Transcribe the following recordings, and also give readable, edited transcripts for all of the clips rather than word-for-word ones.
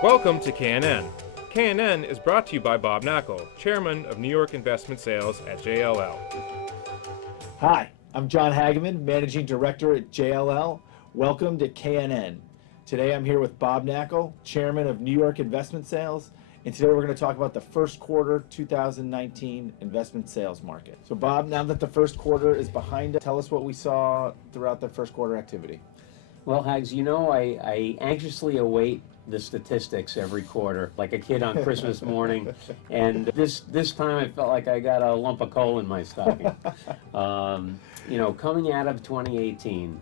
Welcome to KNN. KNN is brought to you by Bob Knakal, Chairman of New York Investment Sales at JLL. Hi, I'm John Hageman, Managing Director at JLL. Welcome to KNN. Today I'm here with Bob Knakal, Chairman of New York Investment Sales, and today we're going to talk about the first quarter 2019 investment sales market. So Bob, now that the first quarter is behind us, tell us what we saw throughout the first quarter activity. Well, Hags, you know, I anxiously await the statistics every quarter, like a kid on Christmas morning. And this time I felt like I got a lump of coal in my stocking. You know, coming out of 2018,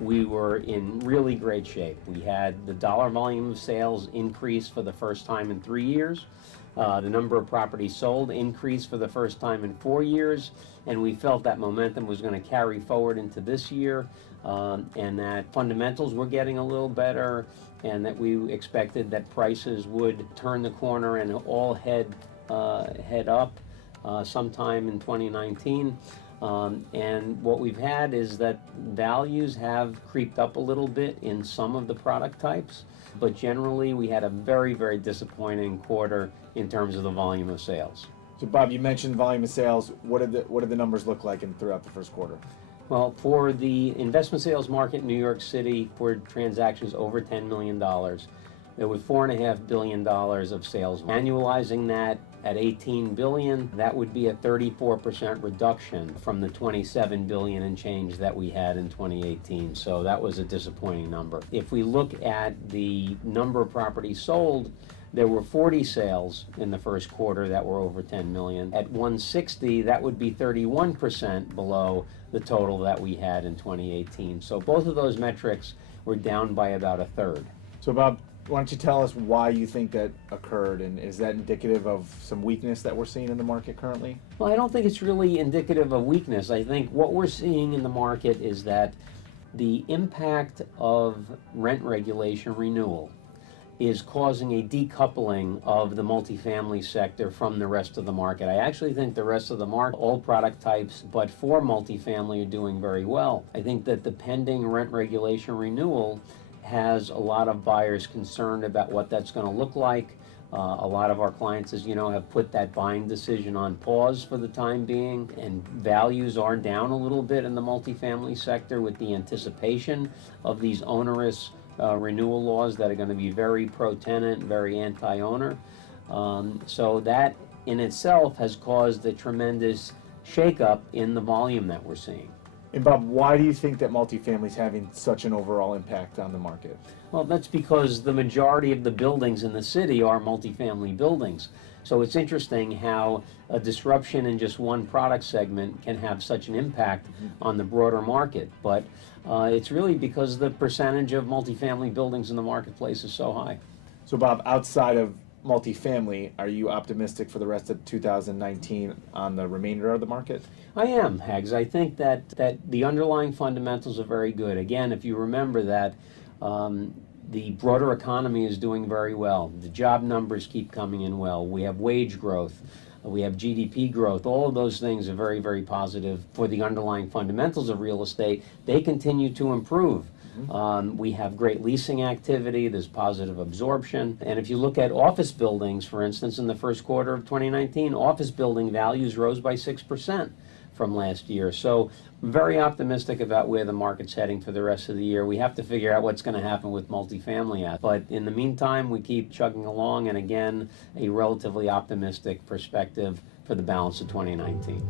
we were in really great shape. We had the dollar volume of sales increase for the first time in 3 years. The number of properties sold increased for the first time in 4 years, and we felt that momentum was going to carry forward into this year, and that fundamentals were getting a little better, and that we expected that prices would turn the corner and all head up sometime in 2019. And what we've had is that values have creeped up a little bit in some of the product types, but generally we had a very, very disappointing quarter in terms of the volume of sales. So Bob, you mentioned volume of sales. What did the numbers look like throughout the first quarter? Well, for the investment sales market in New York City, for transactions over $10 million, there was $4.5 billion of sales. Annualizing that at $18 billion, that would be a 34% reduction from the $27 billion and change that we had in 2018. So that was a disappointing number. If we look at the number of properties sold, there were 40 sales in the first quarter that were over 10 million. At 160, that would be 31% below the total that we had in 2018. So both of those metrics were down by about a third. So Bob, why don't you tell us why you think that occurred, and is that indicative of some weakness that we're seeing in the market currently? Well, I don't think it's really indicative of weakness. I think what we're seeing in the market is that the impact of rent regulation renewal is causing a decoupling of the multifamily sector from the rest of the market. I actually think the rest of the market, all product types, but for multifamily are doing very well. I think that the pending rent regulation renewal has a lot of buyers concerned about what that's going to look like. A lot of our clients, as you know, have put that buying decision on pause for the time being, and values are down a little bit in the multifamily sector with the anticipation of these onerous renewal laws that are going to be very pro-tenant, very anti-owner. So that in itself has caused a tremendous shakeup in the volume that we're seeing. And Bob, why do you think that multifamily is having such an overall impact on the market? Well, that's because the majority of the buildings in the city are multifamily buildings. So it's interesting how a disruption in just one product segment can have such an impact on the broader market. But it's really because the percentage of multifamily buildings in the marketplace is so high. So Bob, outside of multifamily, are you optimistic for the rest of 2019 on the remainder of the market? I am, Hags. I think that the underlying fundamentals are very good. Again, if you remember that the broader economy is doing very well. The job numbers keep coming in well. We have wage growth. We have GDP growth. All of those things are very, very positive for the underlying fundamentals of real estate. They continue to improve. We have great leasing activity. There's positive absorption. And if you look at office buildings, for instance, in the first quarter of 2019, office building values rose by 6% from last year. So I'm very optimistic about where the market's heading for the rest of the year. We have to figure out what's going to happen with multifamily. But in the meantime, we keep chugging along, and again, a relatively optimistic perspective for the balance of 2019.